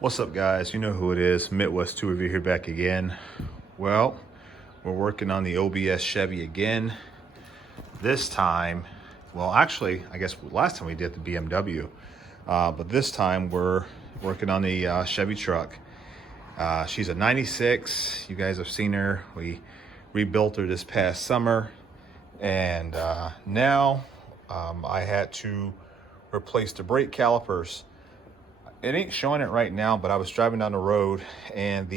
What's up, guys? You know who it is. Midwest 2 Review here back again. Well, we're working on the OBS Chevy again. This time, well, actually, I guess last time we did the BMW. But this time we're working on the Chevy truck. She's a 96. You guys have seen her. We rebuilt her this past summer. And now I had to replace the brake calipers. It ain't showing it right now, but I was driving down the road and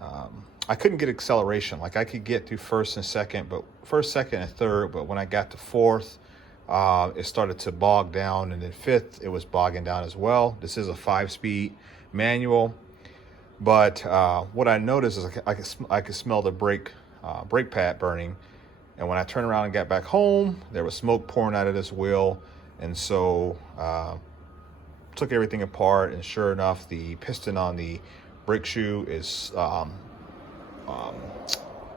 I couldn't get acceleration. Like I could get through first, second, and third, but when I got to fourth, it started to bog down, and then fifth, it was bogging down as well. This is a 5-speed manual, but what I noticed is I could smell the brake pad burning, and when I turned around and got back home, there was smoke pouring out of this wheel, and so took everything apart, and sure enough, the piston on the brake shoe is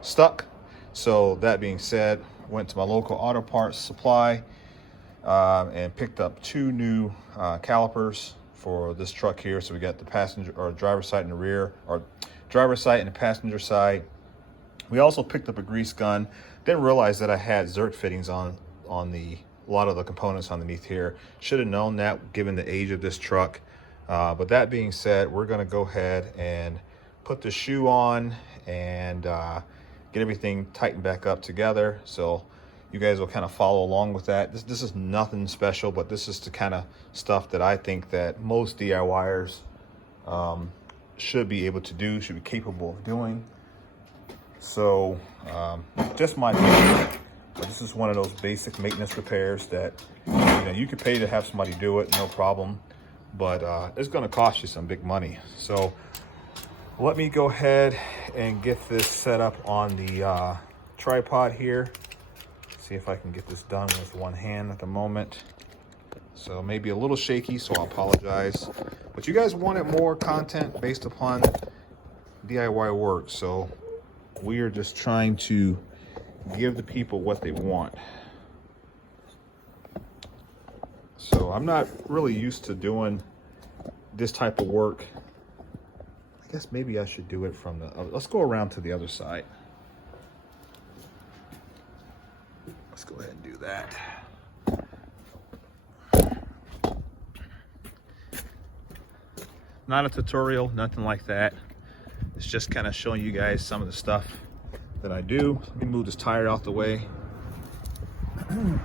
stuck. So that being said, went to my local auto parts supply and picked up 2 new calipers for this truck here. So we got the passenger or driver's side in the rear, or driver's side and the passenger side. We also picked up a grease gun. Didn't realize that I had Zerk fittings on a lot of the components underneath here. Should have known that given the age of this truck. But that being said, we're going to go ahead and put the shoe on and get everything tightened back up together. So you guys will kind of follow along with that. This is nothing special, but this is the kind of stuff that I think that most DIYers should be able to do, should be capable of doing. So just my opinion. But this is one of those basic maintenance repairs that you could pay to have somebody do it, no problem. But it's going to cost you some big money. So let me go ahead and get this set up on the tripod here. See if I can get this done with one hand at the moment. So maybe a little shaky, so I apologize. But you guys wanted more content based upon DIY work, so we are just trying to give the people what they want. So I'm not really used to doing this type of work. I guess maybe I should do it from the other. Let's go around to the other side. Let's go ahead and do that. Not a tutorial, nothing like that. It's just kind of showing you guys some of the stuff that I do. Let me move this tire out the way. And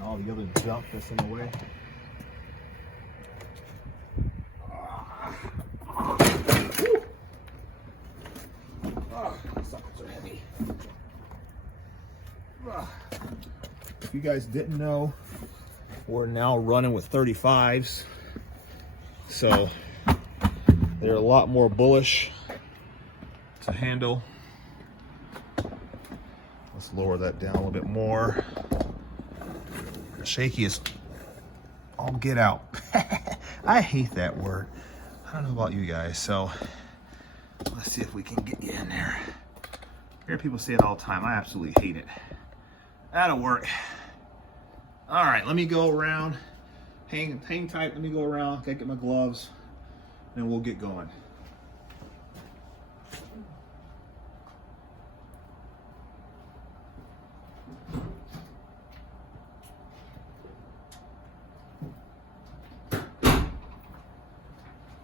all the other junk that's in the way. Suckers are heavy. If you guys didn't know, we're now running with 35s. So they're a lot more bullish to handle. Let's lower that down a little bit more. Shaky is all get out. I hate that word. I don't know about you guys, so let's see if we can get you in there. I hear people say it all the time. I absolutely hate it. That'll work. All right, let me go around. Hang tight. Let me go around. Gotta get my gloves, and we'll get going.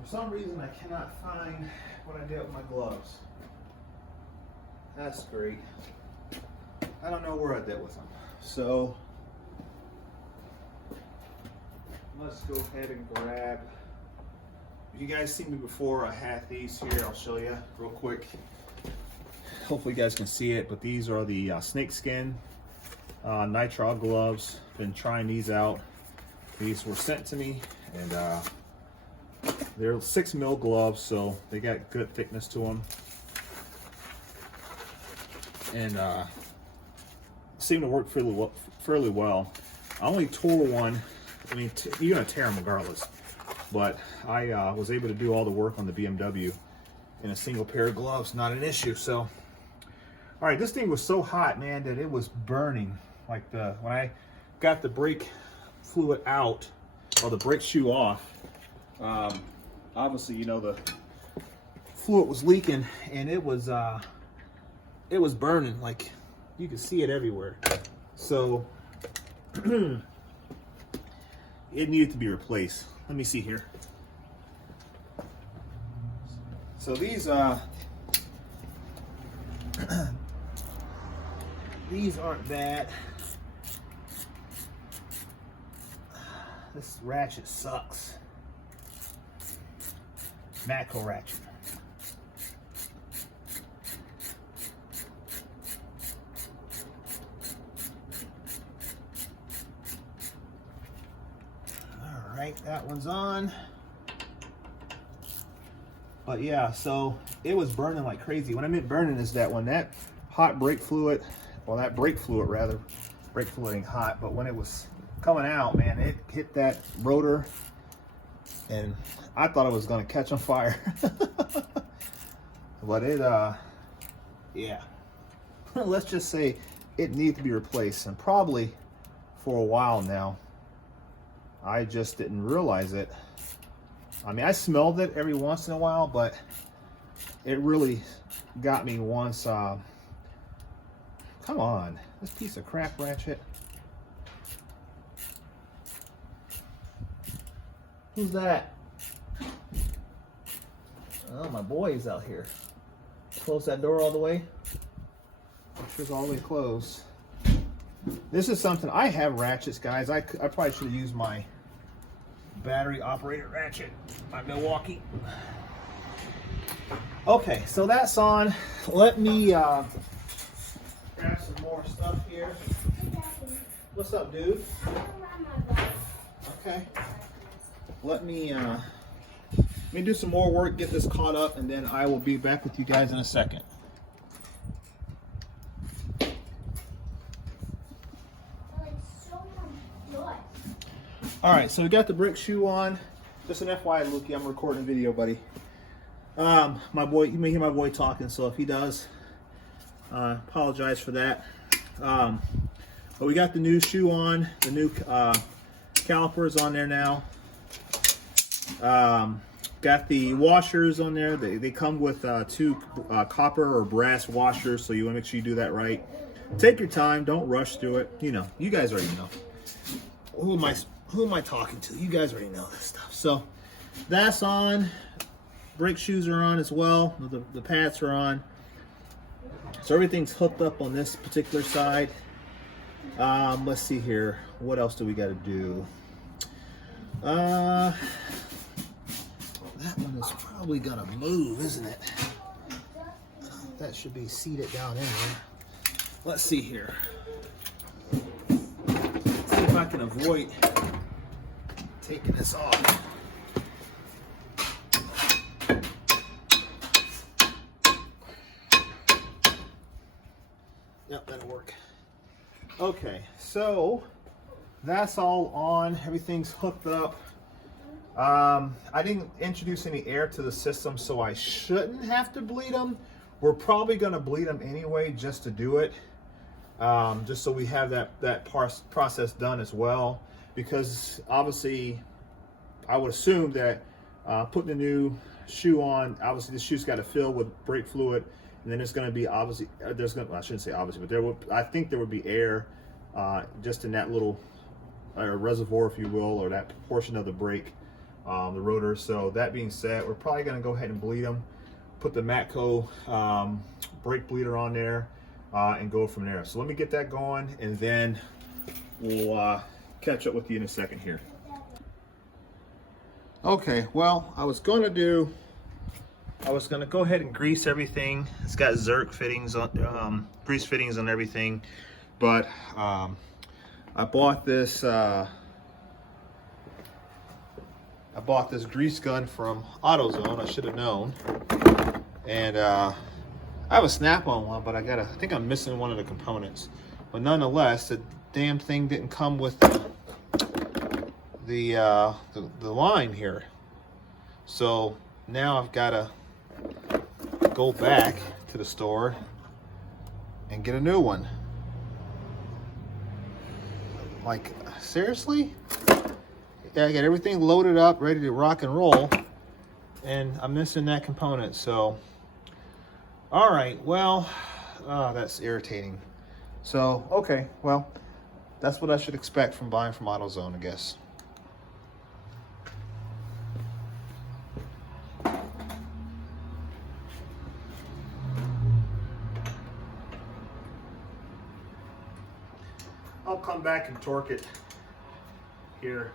For some reason, I cannot find what I did with my gloves. That's great. I don't know where I did with them. So let's go ahead and grab. If you guys seen me before, I had these here. I'll show you real quick. Hopefully you guys can see it, but these are the snakeskin nitrile gloves. Been trying these out. These were sent to me, and they're 6mm gloves, so they got good thickness to them, and seem to work fairly well. I only tore one. I mean, you're gonna tear them regardless, but I was able to do all the work on the BMW in a single pair of gloves, not an issue. So, all right, this thing was so hot, man, that it was burning. Like when I got the brake fluid out, or the brake shoe off, Obviously, you know, the fluid was leaking and it was burning. Like, you could see it everywhere. So it needed to be replaced. Let me see here. So these these aren't bad. This ratchet sucks. Matco ratchet. All right, that one's on. But yeah, so it was burning like crazy. What I meant burning is that when that hot brake fluid, well, that brake fluid rather, brake fluid ain't hot, but when it was coming out, man, it hit that rotor and I thought it was gonna catch on fire. But it, yeah, let's just say it needs to be replaced, and probably for a while now. I just didn't realize it. I mean, I smelled it every once in a while, but it really got me once. Come on, this piece of crap ratchet. Who's that? Oh, my boy is out here. Close that door all the way. Make sure it's all the way closed. This is something, I have ratchets, guys. I probably should have used my battery operated ratchet, my Milwaukee. Okay, so that's on. Let me grab some more stuff here. What's up, dude? Okay. Let me do some more work, get this caught up, and then I will be back with you guys in a second. All right, so we got the brake shoe on. Just an FYI, Lukey, I'm recording a video, buddy. My boy, you may hear my boy talking, so if he does, apologize for that. But we got the new shoe on, the new calipers on there now. Got the washers on there. They come with two copper or brass washers, so you want to make sure you do that right. Take your time, don't rush through it. You know, you guys already know. Who am I talking to? You guys already know this stuff. So that's on. Brake shoes are on as well. The pads are on. So everything's hooked up on this particular side. Let's see here. What else do we got to do? That one is probably gonna move, isn't it? That should be seated down in there. Let's see here. Let's see if I can avoid taking this off. Yep, that'll work. Okay, so that's all on. Everything's hooked up. I didn't introduce any air to the system, so I shouldn't have to bleed them. We're probably going to bleed them anyway just to do it, just so we have that process done as well. Because obviously, I would assume that putting the new shoe on, obviously the shoe's got to fill with brake fluid, and then it's going to be obviously well, I shouldn't say obviously, but I think there would be air just in that little reservoir, if you will, or that portion of the brake. The rotor. So that being said, we're probably going to go ahead and bleed them, put the Matco brake bleeder on there, and go from there. So let me get that going, and then we'll catch up with you in a second here. Okay, well, I was going to go ahead and grease everything. It's got Zerk fittings on, grease fittings on everything, but I bought this grease gun from AutoZone. I should have known. And I have a snap-on one, but I think I'm missing one of the components. But nonetheless, the damn thing didn't come with the line here. So now I've got to go back to the store and get a new one. Like, seriously? I got everything loaded up, ready to rock and roll, and I'm missing that component. So, all right, well, that's irritating. So, okay, well, that's what I should expect from buying from AutoZone, I guess. I'll come back and torque it here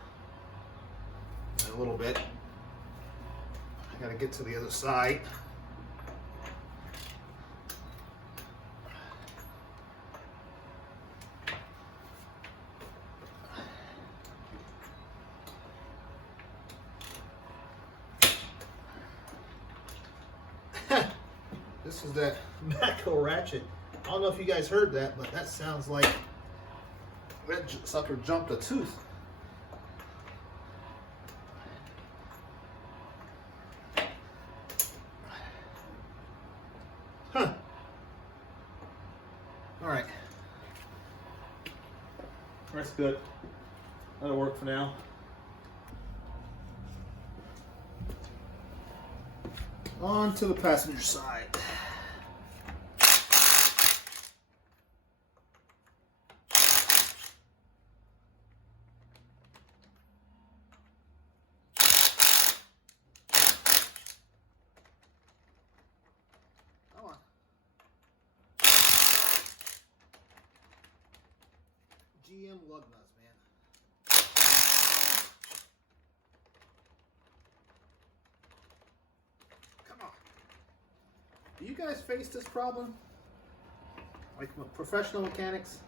in a little bit. I gotta get to the other side. This is that Matco ratchet. I don't know if you guys heard that, but that sounds like that sucker jumped a tooth. Huh. All right. That's good. That'll work for now. On to the passenger side. Come on. GM lug nuts, man. Come on. Do you guys face this problem? Like professional mechanics?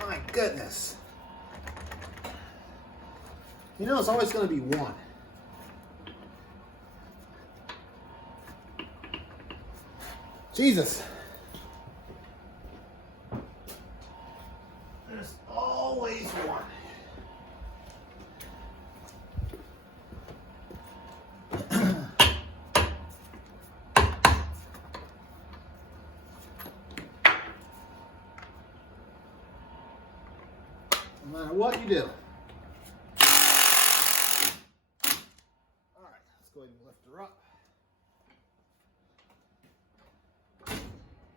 My goodness. You know, it's always going to be one. Jesus. There's always one. No matter what you do. All right, let's go ahead and lift her up.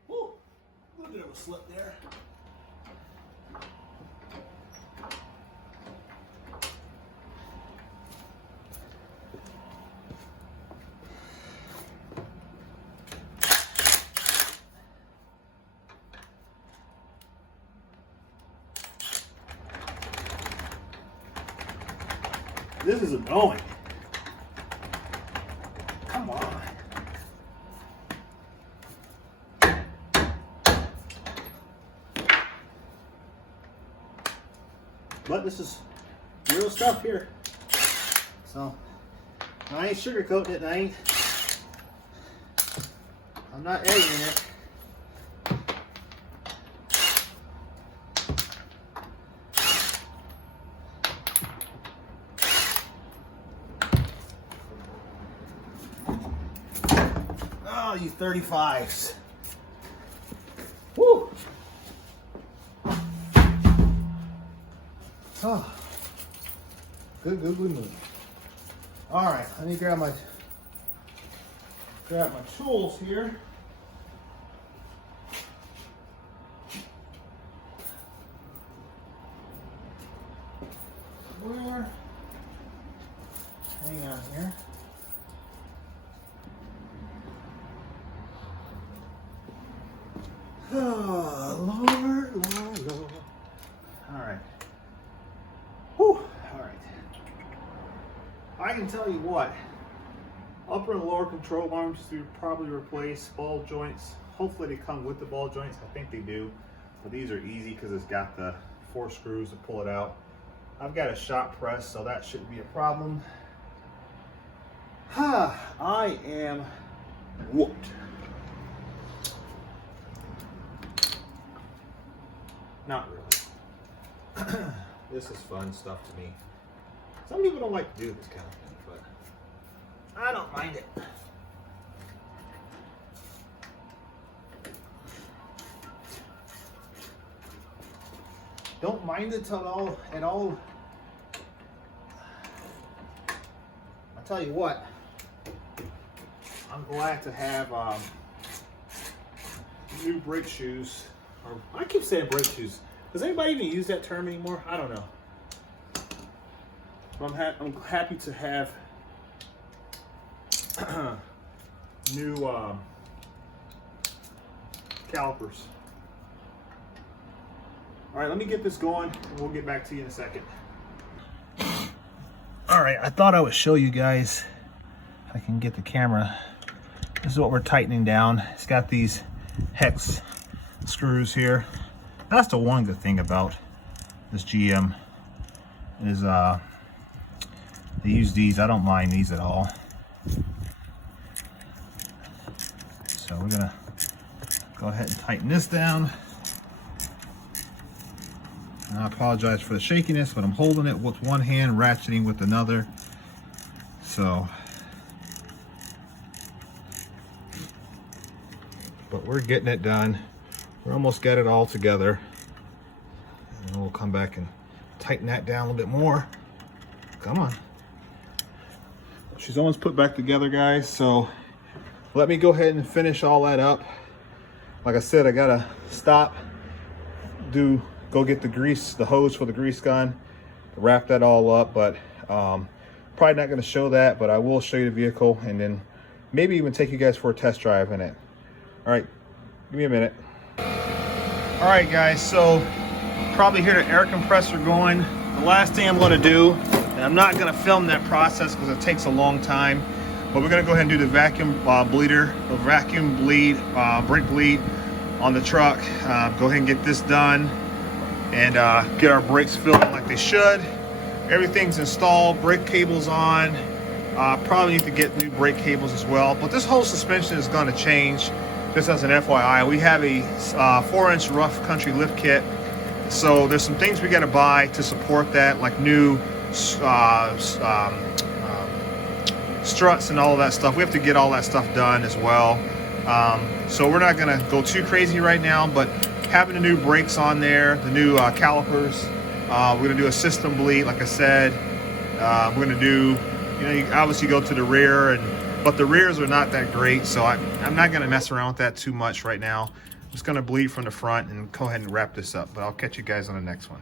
Woo, a little bit of a slip there. This is annoying. Come on. But this is real stuff here. So I ain't sugarcoating it. I'm not egging it. Oh, you 35s. Woo! Oh. Good move. All right, let me grab my tools here. Where? Hang on here. Oh, Lord. All right. Whew. All right. I can tell you what. Upper and lower control arms to probably replace ball joints. Hopefully they come with the ball joints. I think they do. But these are easy because it's got the 4 screws to pull it out. I've got a shop press, so that shouldn't be a problem. I am whooped. Not really. This is fun stuff to me. Some people don't like to do this kind of thing, but I don't mind it. don't mind it at all. I'll tell you what, I'm glad to have new brake shoes. Or I keep saying brake shoes. Does anybody even use that term anymore? I don't know. But I'm happy to have new calipers. All right, let me get this going and we'll get back to you in a second. All right, I thought I would show you guys if I can get the camera. This is what we're tightening down. It's got these hex screws here. That's the one good thing about this GM is they use these. I don't mind these at all. So we're gonna go ahead and tighten this down. And I apologize for the shakiness, but I'm holding it with one hand, ratcheting with another. So, but we're getting it done. We're almost got it all together. And we'll come back and tighten that down a little bit more. Come on. She's almost put back together, guys. So let me go ahead and finish all that up. Like I said, I gotta stop, go get the grease, the hose for the grease gun, wrap that all up. But probably not gonna show that, but I will show you the vehicle and then maybe even take you guys for a test drive in it. All right, give me a minute. All right, guys, so probably hear the air compressor going. The last thing I'm gonna do, and I'm not gonna film that process because it takes a long time, but we're gonna go ahead and do the vacuum bleeder, the vacuum bleed, brake bleed on the truck. Go ahead and get this done and get our brakes filled like they should. Everything's installed, brake cables on. Probably need to get new brake cables as well, but this whole suspension is gonna change. Just as an FYI, we have a 4-inch rough country lift kit. So there's some things we gotta buy to support that, like new struts and all of that stuff. We have to get all that stuff done as well. So we're not gonna go too crazy right now, but having the new brakes on there, the new calipers, we're gonna do a system bleed, like I said. We're gonna do, you obviously go to the rear, but the rears are not that great, so I'm not gonna mess around with that too much right now. I'm just gonna bleed from the front and go ahead and wrap this up, but I'll catch you guys on the next one.